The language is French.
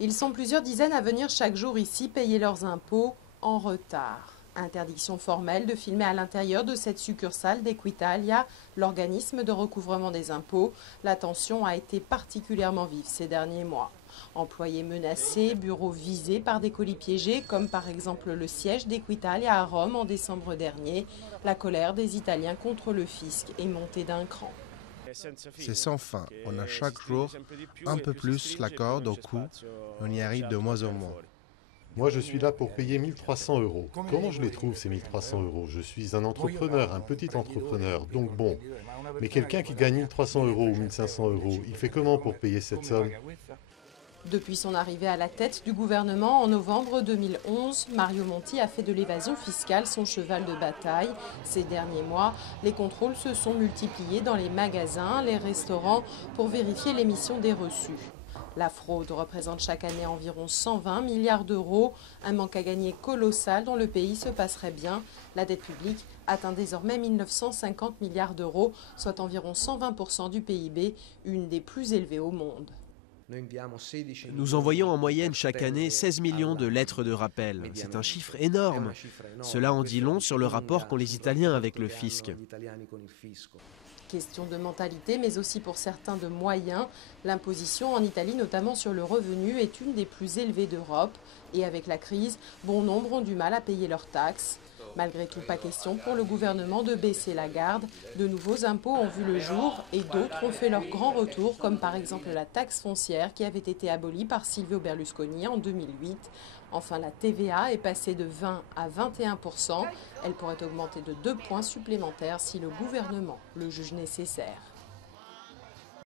Ils sont plusieurs dizaines à venir chaque jour ici payer leurs impôts en retard. Interdiction formelle de filmer à l'intérieur de cette succursale d'Equitalia, l'organisme de recouvrement des impôts. La tension a été particulièrement vive ces derniers mois. Employés menacés, bureaux visés par des colis piégés, comme par exemple le siège d'Equitalia à Rome en décembre dernier. La colère des Italiens contre le fisc est montée d'un cran. C'est sans fin. On a chaque jour un peu plus la corde au cou. On y arrive de moins en moins. Moi, je suis là pour payer 1300 euros. Comment je les trouve, ces 1300 euros? Je suis un entrepreneur, un petit entrepreneur, donc bon. Mais quelqu'un qui gagne 1300 euros ou 1500 euros, il fait comment pour payer cette somme? Depuis son arrivée à la tête du gouvernement en novembre 2011, Mario Monti a fait de l'évasion fiscale son cheval de bataille. Ces derniers mois, les contrôles se sont multipliés dans les magasins, les restaurants pour vérifier l'émission des reçus. La fraude représente chaque année environ 120 milliards d'euros, un manque à gagner colossal dont le pays se passerait bien. La dette publique atteint désormais 1950 milliards d'euros, soit environ 120% du PIB, une des plus élevées au monde. Nous envoyons en moyenne chaque année 16 millions de lettres de rappel. C'est un chiffre énorme. Cela en dit long sur le rapport qu'ont les Italiens avec le fisc. Question de mentalité, mais aussi pour certains de moyens. L'imposition en Italie, notamment sur le revenu, est une des plus élevées d'Europe. Et avec la crise, bon nombre ont du mal à payer leurs taxes. Malgré tout, pas question pour le gouvernement de baisser la garde. De nouveaux impôts ont vu le jour et d'autres ont fait leur grand retour, comme par exemple la taxe foncière qui avait été abolie par Silvio Berlusconi en 2008. Enfin, la TVA est passée de 20 à 21%. Elle pourrait augmenter de 2 points supplémentaires si le gouvernement le juge nécessaire.